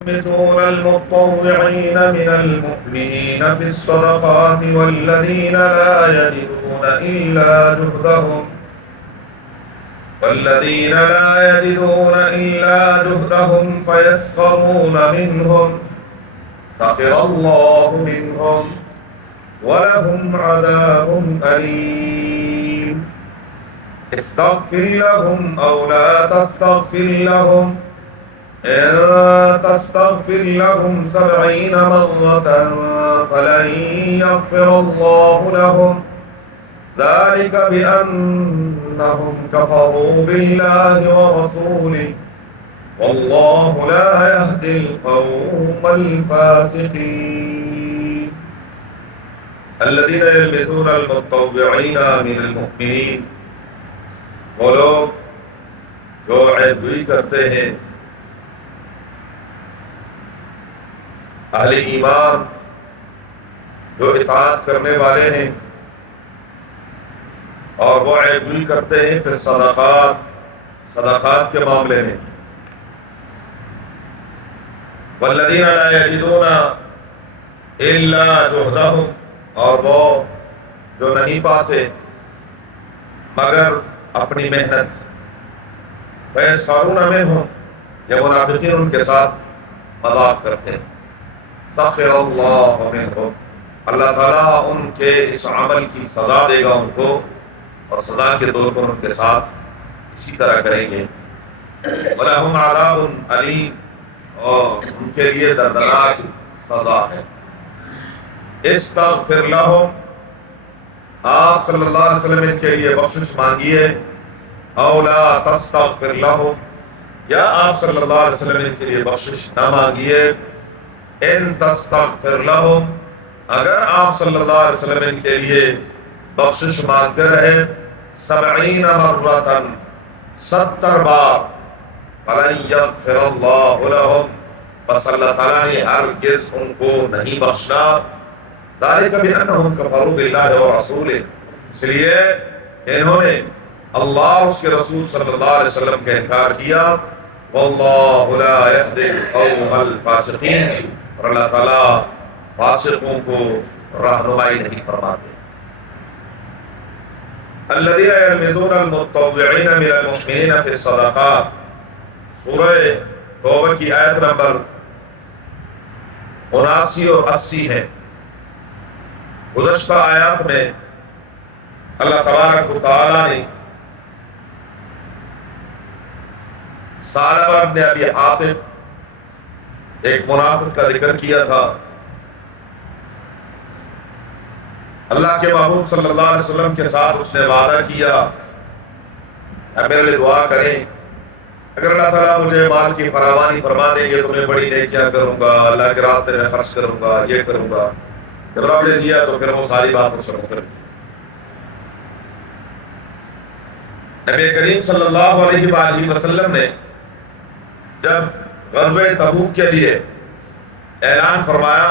يلمزون المطوعين من المؤمنين في الصدقات والذين لا يجدون إلا جهدهم فيسخرون منهم سخر الله منهم ولهم عذاب أليم استغفر لهم أو لا تستغفر لهم إن تستغفر لهم 70 مرة فلن يغفر الله لهم ذلك بأنهم كفروا بالله ورسوله والله لا يهدي القوم الفاسقين الذين يلمزون المتطوعين من المؤمنين، وہ لوگ جو عیب جوئی کرتے ہیں اہل ایمان جو اطاعت کرنے والے ہیں، اور وہ عیب جوئی کرتے ہیں پھر صدقات کے معاملے میں. والذین لا یجدون الا جہدہم، اور وہ جو نہیں پاتے مگر اپنی محنت. فیسخرون منہم، یہ منافقین ان کے ساتھ مذاق کرتے ہیں. سخر اللہ منہم، اللہ تعالیٰ ان کے اس عمل کی سزا دے گا ان کو، اور سزا کے طور پر ان کے ساتھ اسی طرح کریں گے. وَلَهُمْ عَذَابٌ أَلِيمٌ، اور ان کے لیے دردناک سزا ہے. استغفر لہم، آپ صلی اللہ علیہ وسلم ان کے لیے بخشش مانگیے. او لا تستغفر لہم، یا آپ صلی اللہ علیہ وسلم ان کے لیے بخشش نہ مانگیے. ان تستغفر لہم، اگر آپ صلی اللہ علیہ وسلم ان کے لیے بخشش مانگتے رہے 70 مرتن، 70 بار، فلن یغفر اللہ لہم، بس اللہ تعالیٰ نے ہرگز ان کو نہیں بخشنا. ذالک بانہم کفروا باللہ ورسولہ، اس لیے انہوں نے اللہ اور اس کے رسول صلی اللہ علیہ وسلم کا انکار کیا. واللہ لا یہدی القوم الفاسقین، اور اللہ تعالیٰ فاسقوں کو رہنمائی نہیں فرماتے. الذین یلمزون المتطوعین من المؤمنین فی الصدقات، سورہ توبہ کی آیت نمبر 79 اور 80 ہے. گزشتہ آیات میں اللہ تبارک و تعالی نے ثعلبہ ابن ابی حاطب ایک منافق کا ذکر کیا تھا. اللہ کے محبوب صلی اللہ علیہ وسلم کے ساتھ اس نے وعدہ کیا کہ میرے لیے دعا کریں، اگر اللہ تعالیٰ مجھے مال کی فراوانی فرما دیں گے تو میں بڑی نیکیاں کروں گا، اللہ کے راستے میں خرچ کروں گا، یہ کروں گا. جب رب نے دیا تو پھر وہ ساری بات اس پر مکر دی. نبی کریم صلی اللہ علیہ وآلہ وسلم نے جب غزوہ تبوک کے لیے اعلان فرمایا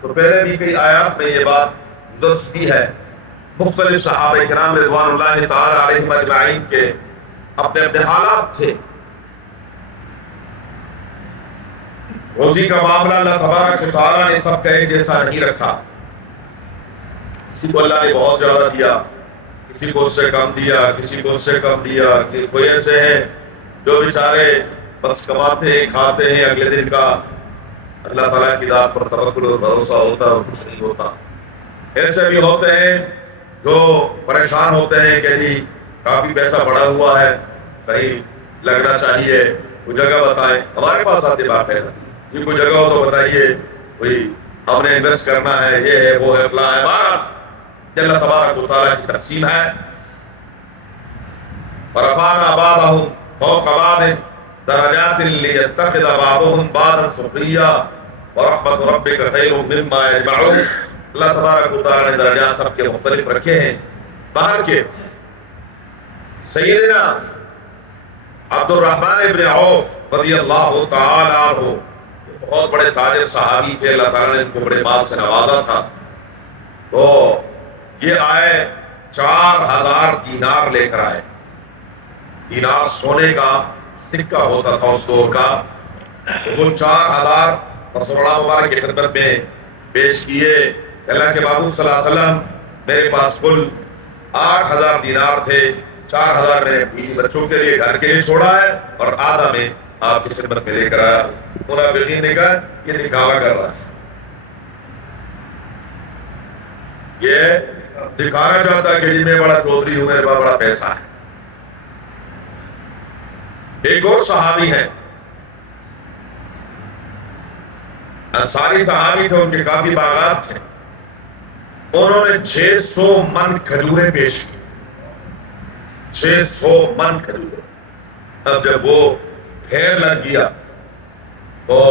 تو پہلے بھی کئی آیات میں یہ بات گزر چکی ہے. مختلف صحابہ کرام رضوان اللہ تعالی علیہم اجمعین کے اپنے اپنے حالات تھے. روزی کا معاملہ اللہ تبارک و تعالی نے سب کا ایک جیسا نہیں رکھا. کسی کو اللہ نے بہت زیادہ دیا، کسی کو اس سے کم دیا، کسی کو اس سے کم دیا. کہ کوئی ایسے ہیں جو بیچارے بس کماتے ہیں کھاتے ہیں، اگلے دن کا اللہ تعالیٰ کی ذات پر توکل اور بھروسہ ہوتا اور کچھ نہیں ہوتا. ایسے بھی ہوتے ہیں جو پریشان ہوتے ہیں کہ جی کافی پیسہ بڑا ہوا ہے، کہیں لگنا چاہیے، کوئی جگہ بتائیں. ہمارے پاس آتے باقاعدہ یہ کوئی جگہ ہو تو بتائیے، کوئی ہم نے انویسٹ کرنا ہے، یہ ہے وہ ہے فلاں ہے. بہرحال اللہ تبارک و تعالیٰ کی تقسیم ہے. ورفعنا بعضهم فوق بعض درجات لیتخذ بعضهم بعضا سخریا ورحمت ربک خیر مما یجمعون. اللہ تبارک و تعالیٰ نے درجات سب کے مختلف رکھے ہیں. باہر کے سیدنا عبد الرحمن ابن عوف رضی اللہ تعالی عنہ بہت بڑے تاجر صحابی تھے. اللہ تعالیٰ نے ان کو بڑے مال سے نوازا تھا. تو یہ آئے 4000 دینار لے کر آئے. دینار سونے کا سکہ ہوتا تھا اس دور کا. وہ 4000 رسول اللہ مبارک کی خدمت میں پیش کیے. اللہ کے محبوب صلی اللہ علیہ وسلم میرے پاس کل 8000 دینار تھے. 4000 میں نے بیوی بچوں کے لیے گھر کے لیے چھوڑا ہے اور آدھا میں آپ کی خدمت میں لے کر آیا. منافقین نے کہا یہ دکھاوا کر رہا ہے, یہ دکھانا چاہتا ہے کہ جی میں بڑا چودھری ہوں, میرے پاس بڑا پیسہ ہے. ایک اور صحابی ہے, انصاری صحابی تھے, ان کے کافی باغات تھے. انہوں نے 600 من کھجوریں پیش کی. 600 من کھجوریں. اب جب وہ ڈھیر لگ گیا تو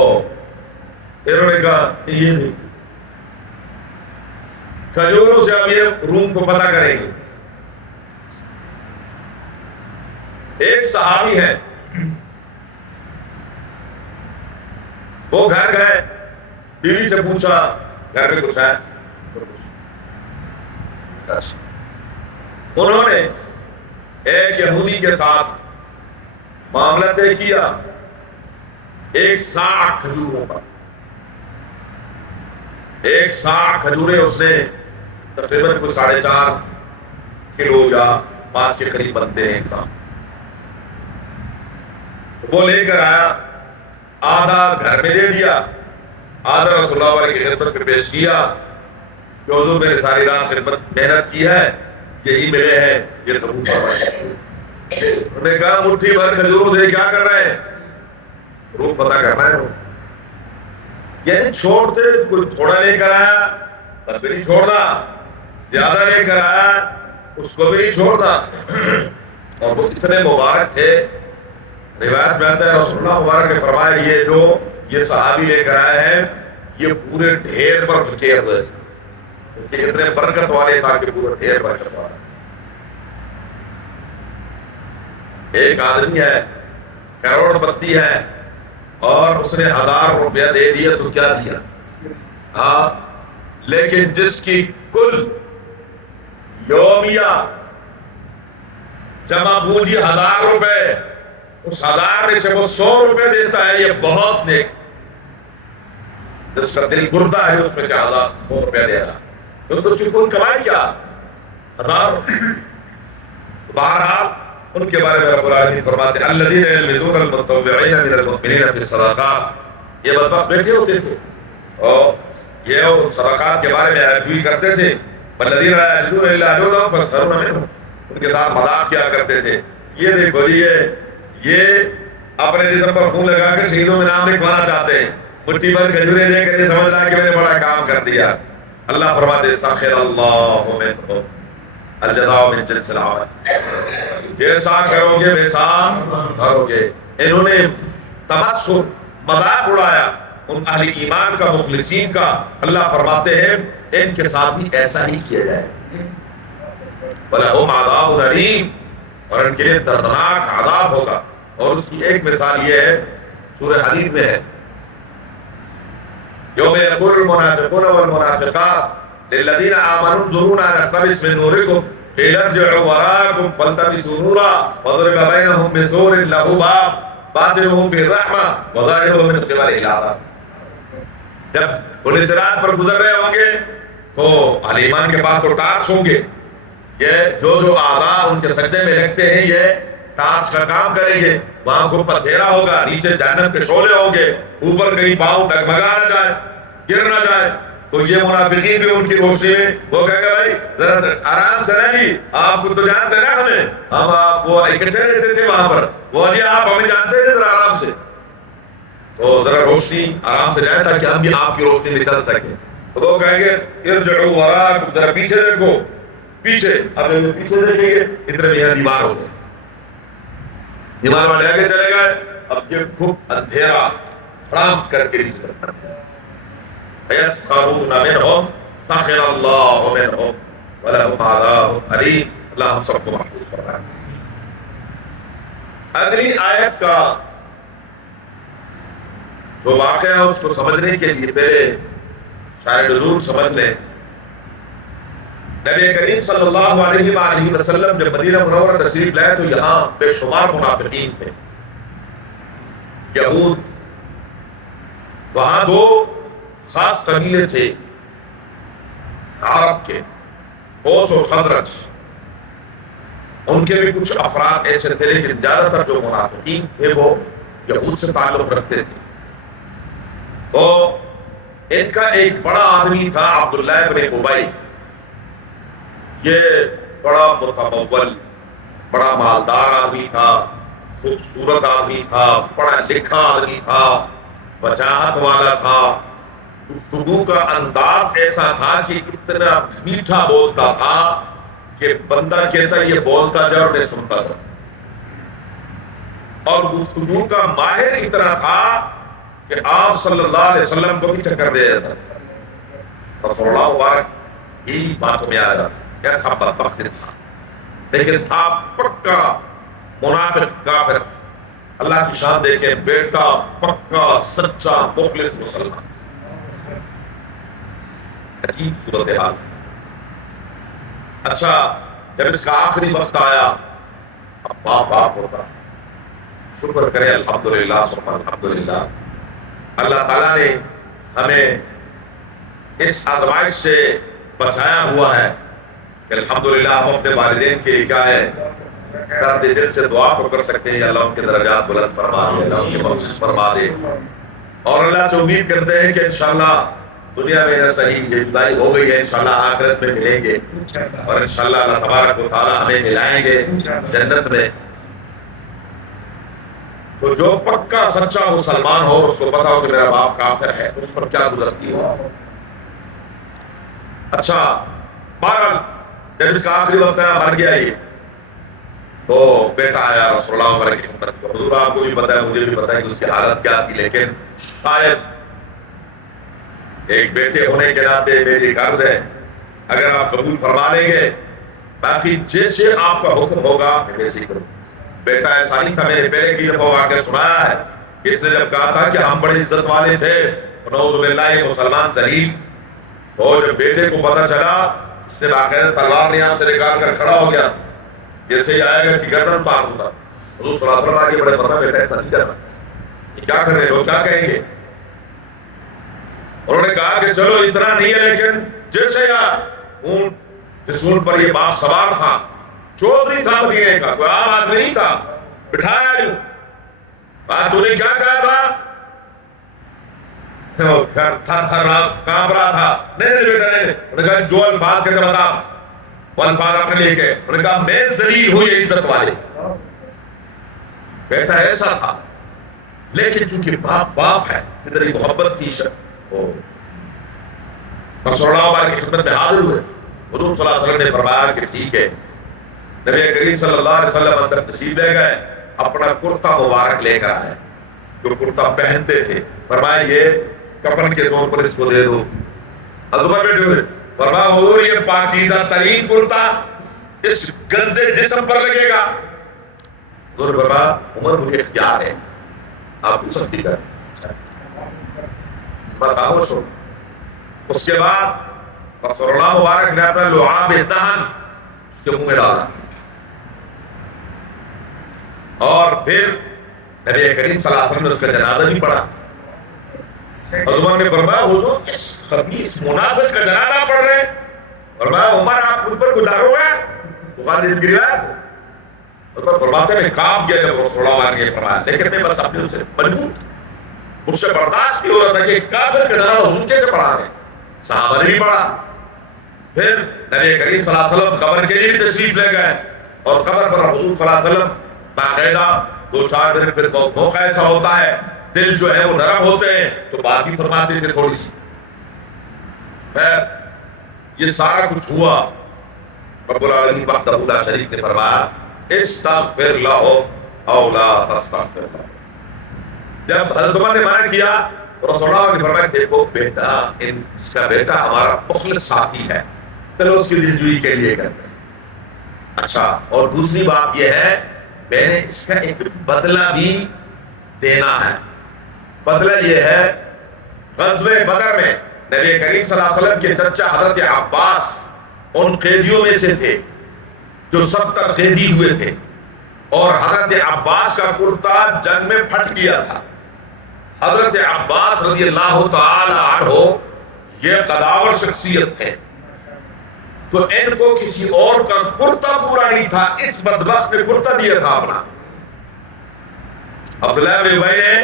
انہوں نے کہا یہ کھجوروں سے اب یہ روم کو فتح کریں گے. ایک صحابی ہے, وہ گھر گئے, بیوی سے پوچھا گھر میں کچھ ہے. انہوں نے ایک یہودی کے ساتھ معاملہ طے کیا 1 ساع کھجوروں کا. 1 ساع کھجوریں اس نے تقریباً کوئی 4.5 کلو یا 5 کے قریب بنتے ہیں انسان. وہ لے کر آیا, آدھا گھر میں دے دیا, آدھا رسول اللہ علیہ کی خدمت میں پیش کیا کہ حضور میں نے ساری رات خدمت محنت کی ہے, یہی ملے ہیں, یہ قبول فرمائیں. انہوں نے کہا مٹھی بھر کھجور سے کیا کر رہے ہیں؟ روح فتح کرنا ہے. یعنی چھوڑتے, کوئی تھوڑا لے کر آیا تب بھی نہیں چھوڑنا, زیادہ لے کر آیا اس کو بھی نہیں چھوڑنا. اور وہ اتنے مبارک تھے, روایت میں آتا ہے رسول اللہ مبارک نے فرمایا یہ جو یہ صحابی لے کر آئے ہیں یہ پورے ڈھیر پر پھکے ہوئے کہ اتنے برکت والے تھا کہ پورے ڈھیر برکت والا. ایک آدمی ہے, کروڑ پتی ہے, اور اس نے 1000 روپیہ دے دیا تو کیا دیا؟ ہاں, لیکن جس کی کل یومیہ جمع پونجی 1000 روپے, اس 1000 میں سے وہ 100 روپے دیتا ہے, یہ بہت نیک. جس کا دل گردہ ہے اس میں سے 100 روپے دے رہا, تو اس کی کوئی کمائی کیا؟ 1000. بہرحال ان کے بارے میں رب العالمین فرماتے ہیں الذین یلمزون المتطوعین من المؤمنین فی الصدقات. یہ بدبخت بیٹھے ہوتے تھے اور یہ صدقات کے بارے میں عیبی کرتے تھے. والذین لا یجدون الا جهدهم فیسخرون منهم, ان کے ساتھ مذاق کیا کرتے تھے. یہ دیکھو یہ اپنے جسم پر خون لگا کر شہیدوں میں نام لکھوانا چاہتے ہیں, مٹھی بھر کھجوریں دے کر یہ سمجھ رہا کہ میں نے بڑا کام کر دیا. اللہ فرماتے سخر اللہ منهم الجزاء من جنس العمل, جیسا کرو گے ویسا کرو گے. انہوں نے تمسخر, مذاق اڑایا ان اہل ایمان کا, مخلصین کا. اللہ فرماتے ہیں ان کے ساتھ بھی ایسا ہی کیا جائے. وَلَهُمْ عَذَابٌ أَلِيمٌ, اور ان کے لیے دردناک عذاب ہوگا. اور اس کی ایک مثال یہ ہے, سورہ حدید میں ہے, یوم یقول المنافقون والمنافقات للذین آمنوا انظرونا نقتبس من نورکم قیل ارجعوا وراءکم فالتمسوا نورا وضرب بینهم بسور له باب باطنه فی الرحمہ وظاہرہ من قبلہ العذاب. جب پولیس رات پر گزر رہے ہوں گے تو اہل ایمان کے پاس تو ٹارچ ہوں گے, یہ جو اعضاء ان کے سجدے میں لگتے ہیں یہ ٹارچ کا کام کریں گے. وہاں کو اوپر اندھیرا ہوگا, نیچے جہنم کے شعلے ہوں گے, اوپر کہیں پاؤں ڈگمگا نہ جائے, گر نہ جائے. تو یہ منافقین بھی ان کی روشنی میں وہ کہے گا بھائی ذرا آرام سے رہیں جی, آپ کو تو جانتے نا ہمیں, ہم آپ وہ اکٹھے رہتے تھے وہاں پر, وہ جی آپ ہمیں جانتے ہیں ذرا آرام سے, تو ذرا روشنی آرام سے جائے تاکہ ہم بھی آپ کی روشنی میں چل سکیں. تو وہ کہیں گے ارجعوا وراءکم, ذرا پیچھے دیکھو, پیچھے. اب پیچھے دیکھیں گے اتنے میں یہاں دیوار ہو جائے, دیوار والے آگے چلے گئے. اب یہ خوب اندھیرا حرام کر کے نیچے فَيَسْخَرُونَ مِنْهُمْ سَخِرَ اللَّهُ مِنْهُمْ وَلَهُمْ عَذَابٌ أَلِيمٌ. اللہ ہم سب کو محفوظ فرمائے. اگلی آیت کا جو واقعہ ہے اس کو سمجھنے کے لیے پہلے شاید حضور سمجھ لیں. نبی کریم صلی اللہ علیہ وآلہ وسلم جب مدینہ منورہ تشریف لائے تو یہاں بے شمار منافقین تھے, یہود وہاں دو خاص قبیلے تھے عرب کے، اوس و خزرج. ان کے بھی کچھ افراد ایسے تھے، لیکن زیادہ تر جو منافقین تھے وہ یہود سے تعلق رکھتے تھے. تو ان کا ایک بڑا آدمی تھا عبداللہ ابن ابی. یہ بڑا متمول، بڑا مالدار آدمی تھا، خوبصورت آدمی تھا، پڑھا لکھا آدمی تھا، وجاہت والا تھا. گفتگو کا انداز ایسا تھا کہ اتنا میٹھا بولتا تھا کہ بندہ کہتا یہ بولتا جا اور میں سنتا تھا. اور گفتگو کا ماہر اتنا تھا کہ آپ صلی اللہ علیہ وسلم کو بھی چکر دے دیتا تھا. رسول اللہ مبارک ہی باتوں میں آ جاتا تھا. ایسا بدبخت انسان، لیکن تھا پکا منافق کافر. اللہ کی شان دیکھیں، بیٹا پکا سچا مخلص مسلمان. عجیب صورتحال. اچھا جب اس کا آخری وقت آیا، اب باپ ہوتا. شکر کریں الحمدللہ سبحان الحمدللہ، اللہ تعالیٰ نے ہمیں اس آزمائش سے بچایا ہوا ہے کہ الحمدللہ ہم اپنے والدین کے لیے کیا ہے، درد دل سے دعا تو کر سکتے ہیں. اللہ ان کے درجات بلند فرما دے، اللہ ان کی بخشش فرما دے. اور اللہ سے امید کرتے ہیں کہ انشاءاللہ دنیا میں صحیح یہ جدائی ہو گئی ہے، انشاءاللہ آخرت میں ملیں گے، اور انشاءاللہ اللہ تبارک و تعالیٰ ہمیں ملائیں گے جنت میں. تو جو پکا سچا مسلمان ہو، اس کو پتا ہو کہ میرا باپ کافر ہے، اس پر کیا گزرتی ہو. اچھا بہرحال جب اس کا آخری وقت آیا، مر گیا یہ، تو بیٹا آیا رسول اللہ علیہ وسلم. حضور آپ کو بھی پتا ہے، مجھے بھی پتا ہے کہ اس کی حالت کیا تھی، لیکن شاید ایک بیٹے ہونے کے ناطے میری غرض ہے اگر آپ قبول فرما لیں گے، باقی جیسے آپ کا حکم ہوگا ویسے کرو. بیٹا ایسا نہیں تھا، میرے پہلے کی دفعہ آ کے سنایا ہے کہ اس نے جب کہا تھا کہ ہم بڑی عزت والے تھے، نعوذ باللہ مسلمان ذلیل. اور جب بیٹے کو پتا چلا، اس سے باقاعدہ تلوار یہاں سے نکال کر کھڑا ہو گیا، جیسے ہی آئے گا اس کی گردن اتار دوں گا. حضور صلی اللہ علیہ وسلم آگے بڑے فرمایا بیٹا ایسا نہیں کرنا، یہ کیا کر رہے ہیں، لوگ کیا کہیں گے. انہوں نے کہا کہ چلو اتنا نہیں ہے، لیکن جیسے اونٹ جس اونٹ پر یہ باپ سوار تھا، چودھری تھا مدینے کا، کوئی عام آدمی نہیں تھا، بٹھایا یوں. تو نے کیا کہا تھا، تھر تھر کانپ رہا تھا. نہیں بیٹا نہیں. انہوں نے کہا جو الفاظ کہتے بتا، وہ الفاظ آپ نے لے کے. انہوں نے کہا میں ذلیل ہوں یہ عزت والے. بیٹا ایسا تھا، لیکن چونکہ باپ ہے، ادھر محبت تھی. رسول اللہ علیہ کی خدمت میں حاضر ہوئے. حضور صلی اللہ علیہ وسلم نے فرمایا کہ ٹھیک ہے. نبی کریم صلی اللہ علیہ وسلم اندر تشریف لے گئے، اپنا کرتا مبارک لے کر آئے جو کرتا پہنتے تھے. فرمایا یہ کفن کے طور پر اس کو دے دو. حضرت بیٹھے ہوئے فرمایا حضور یہ پاکیزہ ترین کرتا اس گندے جسم پر لگے گا. حضور نے فرمایا عمر مجھے اختیار ہے، آپ کو سختی کریں. خاموش ہو. اس کے بعد رسول اللہ مبارک نے اپنا لعاب دہن اس کے منہ میں ڈالا، اور پھر نبی کریم صلی اللہ علیہ وسلم نے اس کا جنازہ بھی پڑھا. حضور نے فرمایا حضور اس خبیث منافق کا جنازہ پڑھ رہے ہیں. فرمایا عمر آپ مجھ پر گزارو گے. بخاری کی روایت. حضور فرماتے ہیں کام کیا جب رسول اللہ نے فرمایا، لیکن میں بس اپنے سے مجبور، مجھ سے برداشت نہیں ہو رہا تھا کہ کافر کا جنازہ ان کے سے پڑھا رہے. صحابہ نے بھی پڑھا. پھر نبی کریم صلی اللہ علیہ وسلم قبر کے لیے تشریف لے گئے، اور قبر پر حضور صلی اللہ علیہ وسلم باقاعدہ 2-4 دن پھر موقع ایسا ہوتا ہے دل جو ہے وہ نرم ہوتے ہیں تو بات بھی فرماتے تھے تھوڑی سی. خیر یہ سارا کچھ ہوا. رب العالمین وحدہ لا شریک نے فرمایا استغفر لهم او لا تستغفر لهم. جب حضرت عمر نے منع کیا، رسول اللہ نے فرمایا دیکھو بیٹا، اس کا بیٹا ہمارا مخلص ساتھی ہے، چلو اس کی دلجوئی کے لیے کرتے ہیں. اچھا اور دوسری بات یہ ہے میں نے اس کا ایک بدلہ بھی دینا ہے. بدلہ یہ ہے غزوہ بدر میں نبی کریم صلی اللہ علیہ وسلم کے چچا حضرت عباس ان قیدیوں میں سے تھے جو 70 قیدی ہوئے تھے، اور حضرت عباس کا کرتا جنگ میں پھٹ گیا تھا. حضرت عباس رضی اللہ تعالی عنہ یہ قداور شخصیت تھے، تو ان کو کسی اور کا کرتا پورا نہیں تھا، اس بدبخت نے کرتا دیا تھا اپنا. عبداللہ بن ابی نے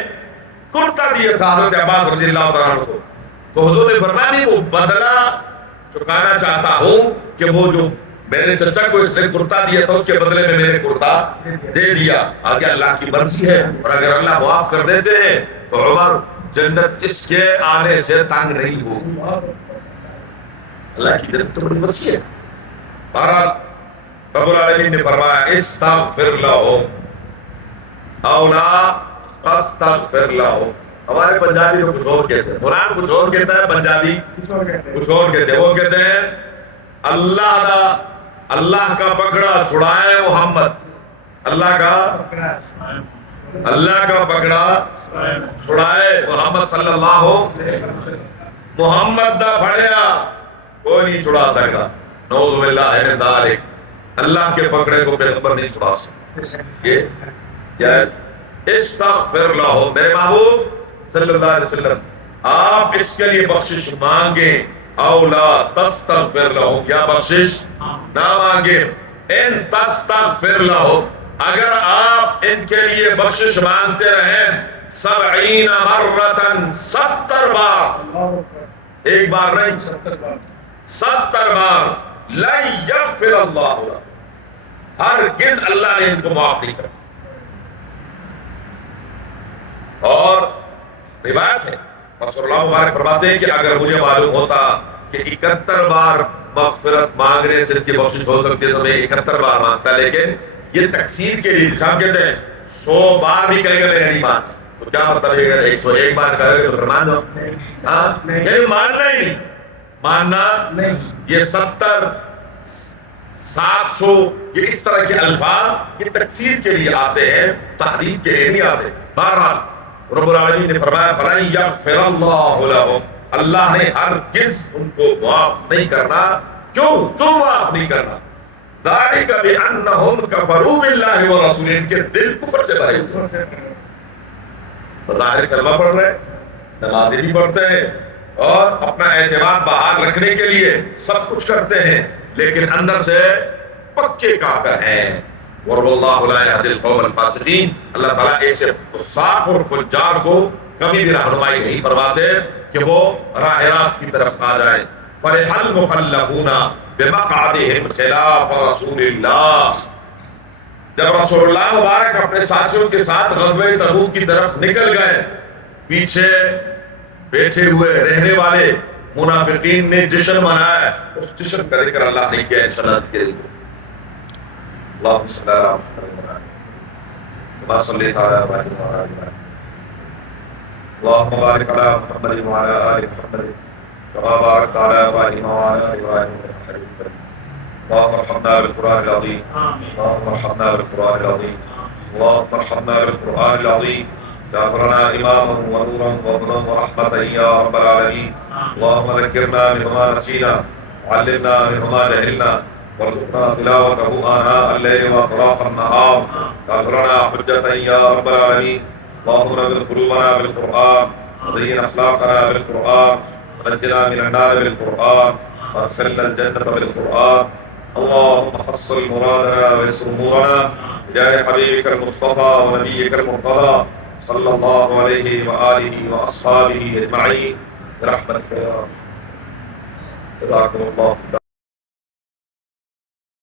کرتا دیا تھا حضرت عباس رضی اللہ تعالی عنہ کو. تو حضور نے فرمایا نہیں، وہ بدلہ چکانا چاہتا ہوں کہ وہ جو میرے چچا کو اس نے کرتا دیا تھا اس کے بدلے میں میں نے کرتا دے دیا. آگے اللہ کی مرضی ہے، اور اگر اللہ معاف کر دیتے ہیں تو عمر جنت اس کے آنے سے تنگ نہیں ہوگی. اللہ کی جنت تو بڑی وسیع ہے. بہرحال رب العالمین نے فرمایا استغفر لہم او لا تستغفر لہم. ہمارے پنجابی کو کچھ اور کہتے ہیں، قرآن کچھ اور کہتا ہے، پنجابی کچھ اور کہتے ہیں. وہ کہتے ہیں اللہ کا پکڑا چھڑائے محمد، اللہ کا پکڑا چھڑائے محمد صلی اللہ محمد دا پھڑیا کوئی نہیں چھڑا سکتا. نعوذ باللہ من ذالک، اللہ کے پکڑے کو پیغمبر نہیں چھڑا سکتا. یہ استغفر لہم، میرے محبوب صلی اللہ علیہ وسلم آپ اس کے لیے بخشش مانگیں. او لا تستغفر لہم، یا بخشش نہ مانگیں. ان تستغفر لہم، اگر آپ ان کے لیے بخشش مانگتے رہیں 70 مرتن، 70 بار، ایک بار نہیں 70 بار، لن یغفر اللہ، ہرگز اللہ نے ان کو معاف نہیں کرا. اور روایت ہے رسول اللہ مبارک فرماتے ہیں کہ اگر مجھے معلوم ہوتا کہ 71 بار مغفرت مانگنے سے اس کی بخشش ہو سکتی ہے تو میں 71 بار مانگتا. لیکن یہ تقسیم کے لیے صاحب کہتے ہیں 100 بار بھی کہے گا میں نہیں مانتا، تو کیا مطلب ہے؟ 101 بار کہے گا تو مان لو. ہاں نہیں ماننا ہی نہیں، ماننا نہیں. یہ 70 700 یہ اس طرح کے الفاظ یہ تقسیم کے لیے آتے ہیں، تحدید کے لیے نہیں آتے. بہرحال رب العالمین نے فرمایا فَلَن يَغْفِرَ اللَّهُ لَهُمْ، اللہ نے ہرگز ان کو معاف نہیں کرنا. کیوں معاف نہیں کرنا؟ ذَلِكَ بِأَنَّهُمْ كَفَرُوا بِاللَّهِ وَرَسُولِهِ، ان کے دل کفر سے بھرے ہوئے، بظاہر کلمہ پڑھ رہے، نمازیں بھی پڑھتے ہیں اور اپنا اعتماد بحال رکھنے کے لیے سب کچھ کرتے ہیں، لیکن اندر سے پکے کافر ہیں. وَاللَّهُ لَا يَهْدِي الْقَوْمَ الْفَاسِقِينَ، اللہ تعالیٰ ایسے فساق اور فجار کو کبھی بھی رہنمائی نہیں فرماتے کہ وہ راہ راست کی طرف آ جائیں. فَرِحَ الْمُخَلَّفُونَ بِمَقْعَدِهِمْ خِلَافَ رَسُولِ اللَّهِ، جب رسول اللہ مبارک اپنے ساتھیوں کے ساتھ غزوہ تبوک کی طرف نکل گئے، پیچھے بیٹھے ہوئے رہنے والے منافقین نے جشن منایا. اس جشن کا ذکر اللہ نے کیا، انشاءاللہ ذکر کریں گے. اللهم صل على محمد كما صليت على ابراهيم وعلى ال ابراهيم، اللهم بارك على محمد وعلى ال محمد كما باركت على ابراهيم وعلى ال ابراهيم. اللهم ارحمنا بالقران العظيم، اللهم ارحمنا بالقران العظيم، اللهم ارحمنا بالقران العظيم، جعلنا اماما ونورا وهدى ورحمه يا رب العالمين. اللهم ذكرنا منهما نسينا وعلمنا منهما جهلنا وارزقنا تلاوته آناء الليل وأطراف النهار، واجعلنا حجة يا رب العالمين. اللهم نور قلوبنا بالقرآن وزين أخلاقنا بالقرآن ونجنا من النار بالقرآن وادخلنا الجنة بالقرآن. اللهم حصل مرادنا ويسر أمورنا بجاه حبيبك المصطفى ونبيك المرتضى صلى الله عليه وآله وأصحابه أجمعين برحمتك يا رب. جزاكم الله.